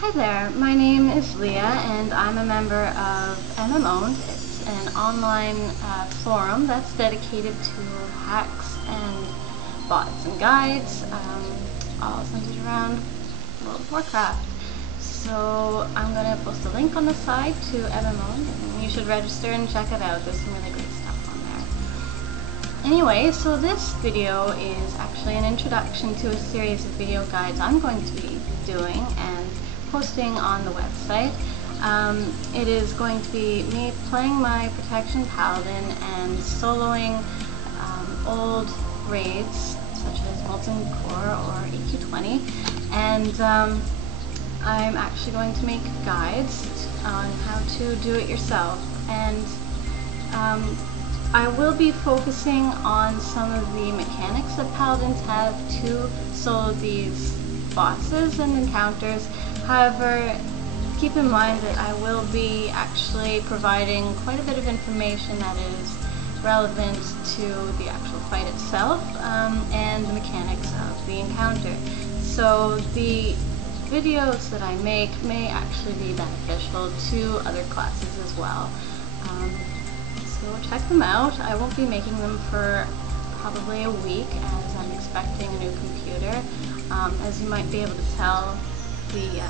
Hi there, my name is Leah and I'm a member of MMOwned. It's an online forum that's dedicated to hacks and bots and guides, all centered around World of Warcraft. So I'm going to post a link on the side to MMOwned and you should register and check it out. There's some really great stuff on there. Anyway, so this video is actually an introduction to a series of video guides I'm going to be doing and posting on the website. It is going to be me playing my Protection Paladin and soloing old raids such as Molten Core or EQ20, and I'm actually going to make guides on how to do it yourself, and I will be focusing on some of the mechanics that Paladins have to solo these bosses and encounters. However, keep in mind that I will be actually providing quite a bit of information that is relevant to the actual fight itself and the mechanics of the encounter. So the videos that I make may actually be beneficial to other classes as well. So check them out. I won't be making them for probably a week as I'm expecting a new computer. As you might be able to tell, the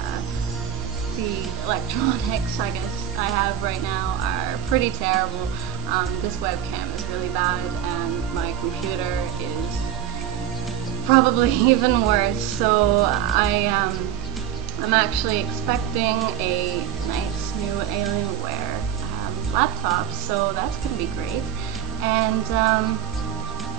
electronics, I guess, I have right now are pretty terrible. This webcam is really bad and my computer is probably even worse. So I'm actually expecting a nice new Alienware laptop, so that's going to be great. And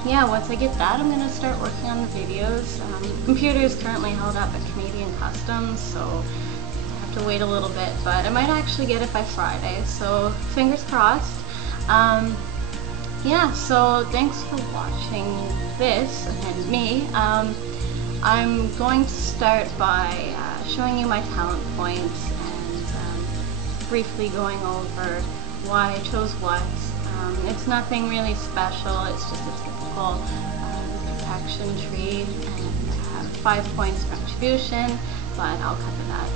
yeah, once I get that, I'm going to start working on the videos. The computer is currently held up at Canadian Customs, so I have to wait a little bit, but I might actually get it by Friday, so fingers crossed. Yeah, so thanks for watching this and me. I'm going to start by showing you my talent points and briefly going over why I chose what. It's nothing really special, it's just a typical protection tree and 5 points for attribution, but I'll cover that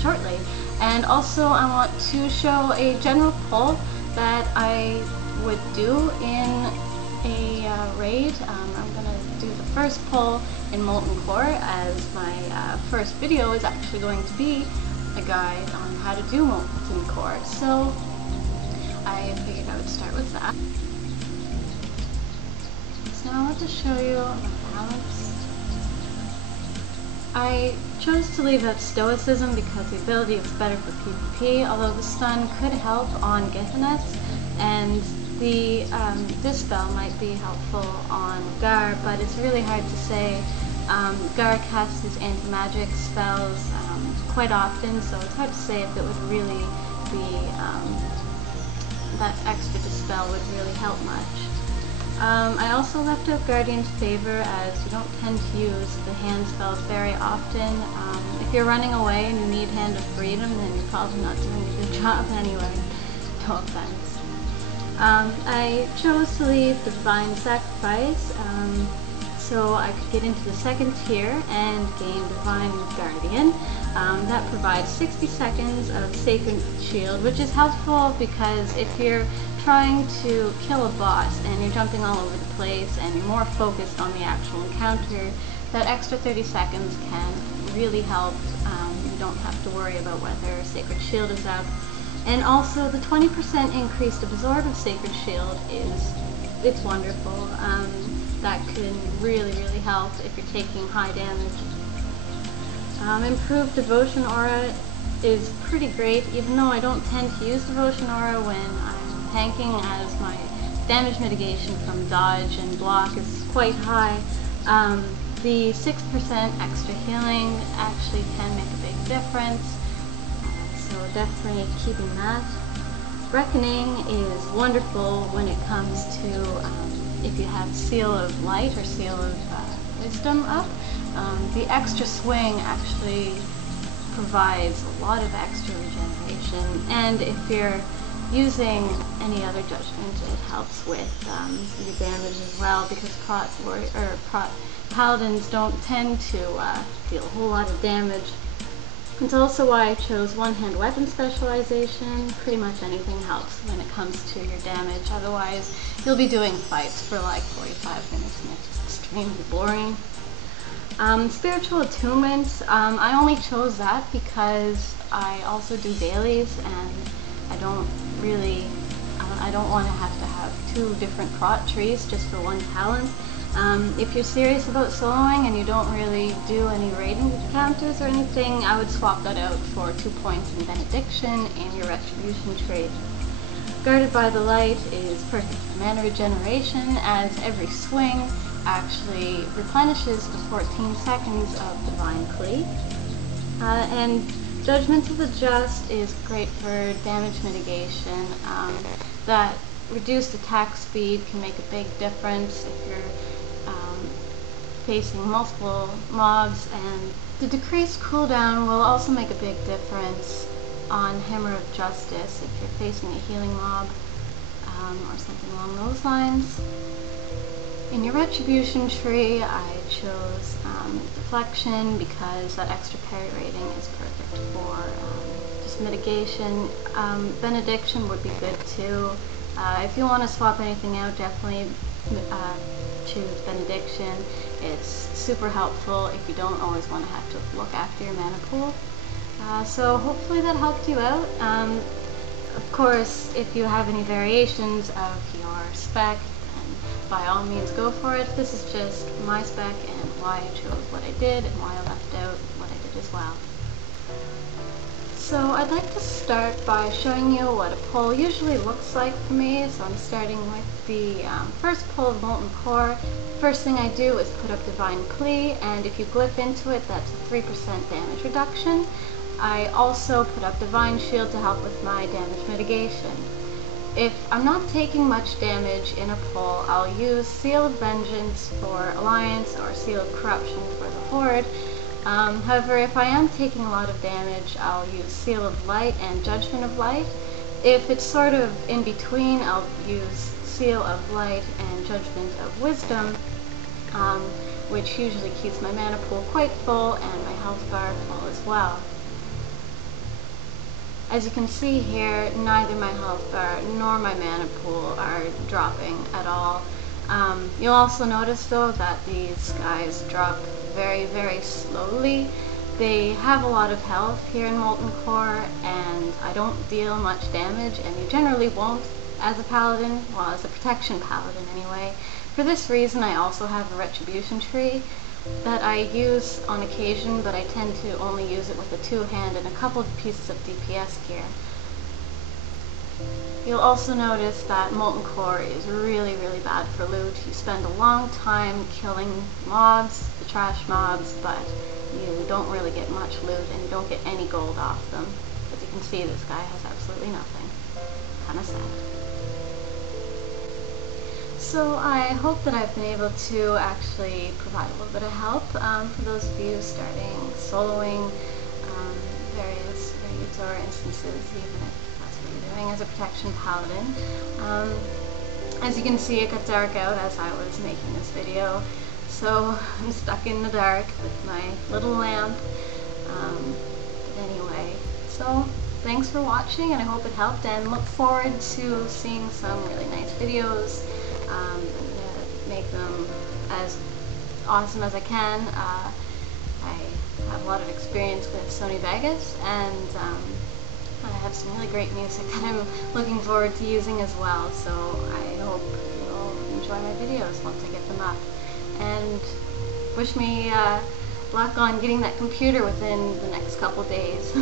shortly. And also I want to show a general pull that I would do in a raid. I'm going to do the first pull in Molten Core, as my first video is actually going to be a guide on how to do Molten Core. So I figured I would start with that. So I want to show you my talents. I chose to leave out Stoicism because the ability is better for PvP, although the stun could help on Githiness, and the Dispel might be helpful on Gar, but it's really hard to say. Gar casts his anti-magic spells quite often, so it's hard to say if it would really be that extra Dispel would really help much. I also left out Guardian's Favor, as you don't tend to use the hand spells very often. If you're running away and you need Hand of Freedom, then you're probably not doing a good job anyway. No offense. I chose to leave Divine Sacrifice so I could get into the second tier and gain Divine Guardian. That provides 60 seconds of Sacred Shield, which is helpful because if you're trying to kill a boss and you're jumping all over the place and you're more focused on the actual encounter, that extra 30 seconds can really help. You don't have to worry about whether Sacred Shield is up. And also the 20% increased absorb of Sacred Shield it's wonderful. That can really help if you're taking high damage. Improved Devotion Aura is pretty great, even though I don't tend to use Devotion Aura when I'm tanking, as my damage mitigation from dodge and block is quite high. The 6% extra healing actually can make a big difference, so definitely keeping that. Reckoning is wonderful when it comes to if you have Seal of Light or Seal of Wisdom up. The extra swing actually provides a lot of extra regeneration, and if you're using any other judgment, it helps with your damage as well, because Prot Paladins don't tend to deal a whole lot of damage It's also why I chose one-hand weapon specialization. Pretty much anything helps when it comes to your damage, otherwise you'll be doing fights for like 45 minutes and it's just extremely boring. Spiritual attunement, I only chose that because I also do dailies and I don't want to have two different prot trees just for one talent. If you're serious about soloing and you don't really do any rating counters or anything, I would swap that out for 2 points in benediction and your retribution tree. Guarded by the Light is perfect for mana regeneration, as every swing actually replenishes the 14 seconds of Divine Plea. And Judgment of the Just is great for damage mitigation. That reduced attack speed can make a big difference if you're facing multiple mobs, and the decreased cooldown will also make a big difference on Hammer of Justice if you're facing a healing mob or something along those lines. In your retribution tree, I chose deflection because that extra parry rating is perfect for just mitigation. Benediction would be good too. If you want to swap anything out, definitely choose benediction. It's super helpful if you don't always want to have to look after your mana pool. So hopefully that helped you out. Of course, if you have any variations of your spec, then by all means go for it. This is just my spec and why I chose what I did and why I left out what I did as well. So I'd like to start by showing you what a pull usually looks like for me. So I'm starting with the first pull of Molten Core. First thing I do is put up Divine Plea, and if you glyph into it, that's a 3% damage reduction. I also put up Divine Shield to help with my damage mitigation. If I'm not taking much damage in a pull, I'll use Seal of Vengeance for Alliance or Seal of Corruption for the Horde. However, if I am taking a lot of damage, I'll use Seal of Light and Judgment of Light. If it's sort of in between, I'll use Seal of Light and Judgment of Wisdom, which usually keeps my mana pool quite full and my health bar full as well. As you can see here, neither my health bar nor my mana pool are dropping at all. You'll also notice though that these guys drop very, very slowly. They have a lot of health here in Molten Core, and I don't deal much damage, and you generally won't as a Paladin, well, as a protection Paladin anyway. For this reason, I also have a retribution tree that I use on occasion, but I tend to only use it with a two-hand and a couple of pieces of DPS gear. You'll also notice that Molten Core is really, really bad for loot. You spend a long time killing mobs, the trash mobs, but you don't really get much loot and you don't get any gold off them. As you can see, this guy has absolutely nothing. Kinda sad. So I hope that I've been able to actually provide a little bit of help for those of you starting soloing various raids or instances, even if that's what you're doing as a protection Paladin. As you can see, it got dark out as I was making this video, so I'm stuck in the dark with my little lamp. But anyway, so thanks for watching, and I hope it helped, and look forward to seeing some really nice videos. I'm gonna make them as awesome as I can. I have a lot of experience with Sony Vegas, and I have some really great music that I'm looking forward to using as well, so I hope you'll enjoy my videos once I get them up. And wish me luck on getting that computer within the next couple days.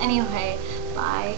Anyway, bye.